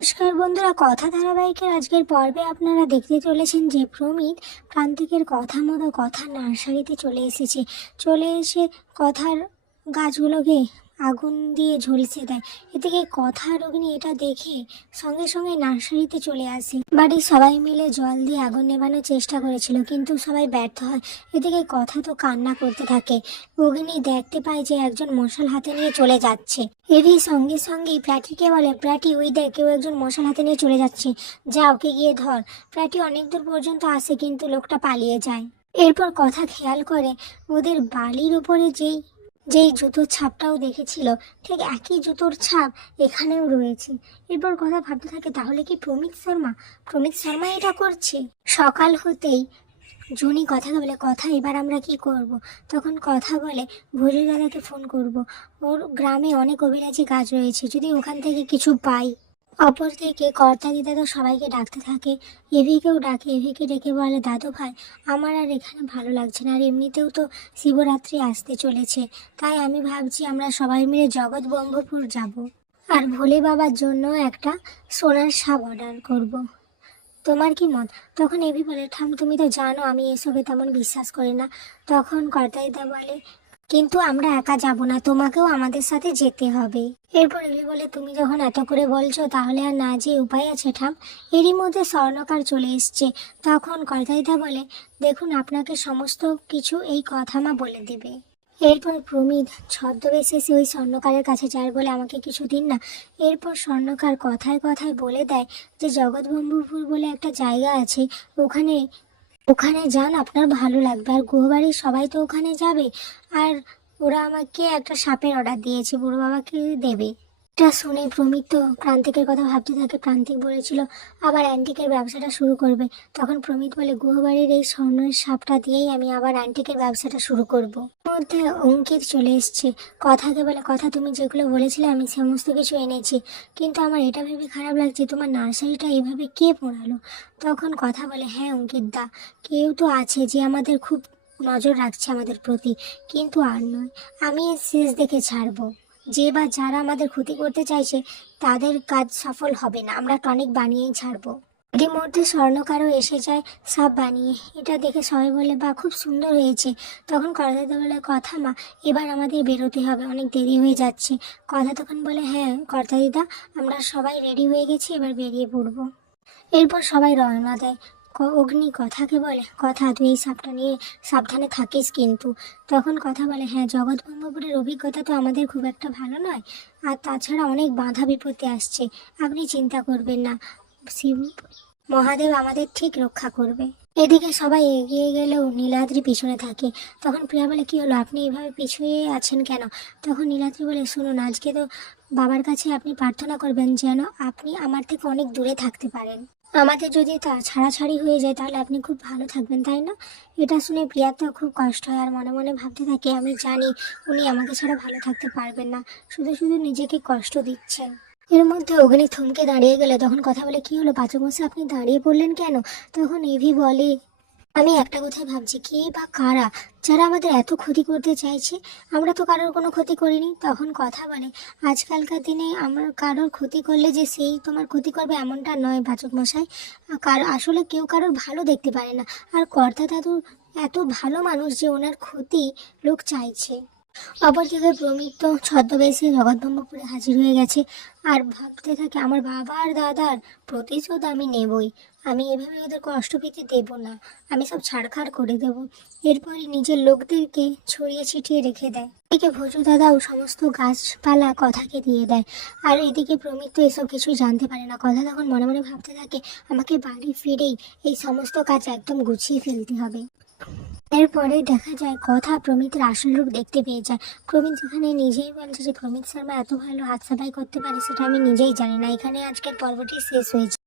নমস্কার বন্ধুরা, কথা ধারাবাহিকের আজকের পর্বে আপনারা দেখতে চলেছেন যে প্রমিত প্রান্তিকের কথা মতো কথা নার্সারিতে চলে এসে কথার গাছগুলোকে আগুন দিয়ে ঝলসে দেয়। এদিকে কথা রোগিণী এটা দেখে সঙ্গে সঙ্গে নার্সারিতে চলে আসে। বাড়ির সবাই মিলে জল দিয়ে আগুন নেভানোর চেষ্টা করেছিল, কিন্তু সবাই ব্যর্থ হয়। এদিকে কথা তো কান্না করতে থাকে। রোগিণী দেখতে পায় যে একজন মশাল হাতে নিয়ে চলে যাচ্ছে। এভি সঙ্গে সঙ্গেই প্র্যাটিকে বলে, প্র্যাটি ওই দেখ, কেউ একজন মশাল হাতে নিয়ে চলে যাচ্ছে, যা ওকে গিয়ে ধর। প্র্যাটি অনেক দূর পর্যন্ত আসে, কিন্তু লোকটা পালিয়ে যায়। এরপর কথা খেয়াল করে ওদের বালির উপরে যেই যেই জুতোর ছাপটাও দেখেছিল, ঠিক একই জুতোর ছাপ এখানেও রয়েছে। এরপর কথা ভাবতে থাকে, তাহলে কি প্রমিত শর্মা এটা করছে। সকাল হতেই জুনি কথাকে বলে, কথা এবার আমরা কি করব। তখন কথা বলে, ভজু দাদাকে ফোন করব, ওর গ্রামে অনেক অভিরাজি গাছ রয়েছে, যদি ওখান থেকে কিছু পাই। অপর থেকে কর্তা দিদা তো সবাইকে ডাকতে থাকে, এভিকেও ডাকে। এভিকে ডেকে বলে, দাদু ভাই, আমার আর এখানে ভালো লাগছে না, আর এমনিতেও তো শিবরাত্রি আসতে চলেছে, তাই আমি ভাবছি আমরা সবাই মিলে জগৎবল্লভপুর যাব, আর ভোলে বাবার জন্য একটা সোনার সাপ অর্ডার করব। তোমার কি মত? তখন এভি বলে, ঠাম তুমি তো জানো আমি এসবে তেমন বিশ্বাস করি না। তখন কর্তাদিদা বলে, কিন্তু আমরা একা যাব না, তোমাকেও আমাদের সাথে যেতে হবে। এরপর এভি বলে, তুমি যখন এত করে বলছো তাহলে আর না যে উপায় আছে ঠাম। এরই মধ্যে স্বর্ণকার চলে এসছে। তখন কর্তাদিদা বলে, দেখুন আপনাকে সমস্ত কিছু এই কথা মা বলে দেবে। এরপর প্রমিত ছদ্মবেশে এসে ওই স্বর্ণকারের কাছে যায়, বলে আমাকে কিছু দিন না। এরপর স্বর্ণকার কথায় কথায় বলে দেয় যে জগৎবল্লভপুর বলে একটা জায়গা আছে, ওখানে ওখানে যান, আপনার ভালো লাগবে। আর গুহবাড়ির সবাই তো ওখানে যাবে, আর ওরা আমাকে একটা সাপের অর্ডার দিয়েছে, বুড়ো বাবাকে দেবে। এটা শুনে প্রমিত তো প্রান্তিকের কথা ভাবতে থাকে। প্রান্তিক বলেছিল আবার অ্যান্টিকের ব্যবসাটা শুরু করবে। তখন প্রমিত বলে, গুহবাড়ির এই স্বর্ণের সাপটা দিয়েই আমি আবার অ্যান্টিকের ব্যবসাটা শুরু করব। মধ্যে অঙ্কিত চলে এসছে। কথাকে বলে, কথা তুমি যেগুলো বলেছিলে আমি সমস্ত কিছু এনেছি, কিন্তু আমার এটা ভেবে খারাপ লাগছে, তোমার নার্সারিটা এইভাবে কে পড়ালো। তখন কথা বলে, হ্যাঁ অঙ্কিত দা, কেউ তো আছে যে আমাদের খুব নজর রাখছে আমাদের প্রতি, কিন্তু আর নয়, আমি এর শেষ দেখে ছাড়বো। যে বা যারা আমাদের ক্ষতি করতে চাইছে তাদের কাজ সফল হবে না, আমরা টনিক বানিয়েই ছাড়বো। এরই মধ্যে স্বর্ণকারও এসে যায় সাপ বানিয়ে। এটা দেখে সবাই বলে, বা খুব সুন্দর হয়েছে। তখন কর্তাদিদা বলে, কথা মা, এবার আমাদের বেরোতে হবে, অনেক দেরি হয়ে যাচ্ছে। কথা তখন বলে, হ্যাঁ কর্তাদিদা, আমরা সবাই রেডি হয়ে গেছি, এবার বেরিয়ে পড়বো। এরপর সবাই রওনা দেয়। অগ্নি কথাকে বলে, কথা তুই এই সাপটা নিয়ে সাবধানে থাকিস কিন্তু। তখন কথা বলে, হ্যাঁ জগৎবল্লভপুরের অভিজ্ঞতা তো আমাদের খুব একটা ভালো নয়, আর তাছাড়া অনেক বাধা বিপত্তি আসছে, আপনি চিন্তা করবেন না, শিব মহাদেব আমাদের ঠিক রক্ষা করবে। এদিকে সবাই এগিয়ে গেলেও নীলাদ্রি পিছনে থাকে। তখন প্রিয়া বলে, কি হলো, আপনি এভাবে পিছুয়ে আছেন কেন? তখন নীলাদ্রি বলে, শুনুন, আজকে তো বাবার কাছে আপনি প্রার্থনা করবেন যেন আপনি আমার থেকে অনেক দূরে থাকতে পারেন। আমাদের যদি তা ছাড়াছাড়ি হয়ে যায় তাহলে আপনি খুব ভালো থাকবেন, তাই না? এটা শুনে প্রিয়ার তো খুব কষ্ট হয়, আর মনে মনে ভাবতে থাকে, আমি জানি উনি আমাকে ছাড়া ভালো থাকতে পারবেন না, শুধু শুধু নিজেকে কষ্ট দিচ্ছেন। এর মধ্যে অগ্নি থমকে দাঁড়িয়ে গেলে। তখন কথা বলে, কি হলো পাচক মশাই, আপনি দাঁড়িয়ে পড়লেন কেন? তখন এভি বলে, আমি একটা কথা ভাবছি, কে বা কারা যারা আমাদের এত ক্ষতি করতে চাইছে, আমরা তো কারোর কোনো ক্ষতি করিনি। তখন কথা বলে, আজকালকার দিনে আমরা কারোর ক্ষতি করলে যে সেই তোমার ক্ষতি করবে এমনটা নয় পাচক মশাই, আসলে কেউ কারোর ভালো দেখতে পারে না, আর কর্তা দাদু এত ভালো মানুষ যে ওনার ক্ষতি লোক চাইছে। অপরদিকে প্রমিত তো ছদ্মবেশে জগৎবল্লভপুরে হাজির হয়ে গেছে, আর ভাবতে থাকে, আমার বাবা আর দাদার প্রতিশোধ আমি নেবই, আমি এভাবে ওদের কষ্ট পেতে দেব না, আমি সব ছাড়খাড় করে দেব। এরপরে নিজের লোকদেরকে ছড়িয়ে ছিটিয়ে রেখে দেয়। এদিকে ভজু দাদাও সমস্ত গাছপালা কথাকে দিয়ে দেয়, আর এদিকে প্রমিত তো এসব কিছু জানতে পারে না। কথা তখন মনে মনে ভাবতে থাকে, আমাকে বাড়ি ফিরেই এই সমস্ত কাজ একদম গুছিয়ে ফেলতে হবে। এরপরে দেখা যায় কথা প্রমিতের আসল রূপ দেখতে পেয়ে যায়। প্রমিত এখানে নিজেই বলছে যে প্রমিত শর্মা এত ভালো হাত সাফাই করতে পারে সেটা আমি নিজেই জানি না। এখানে আজকের পর্বটি শেষ হয়েছে।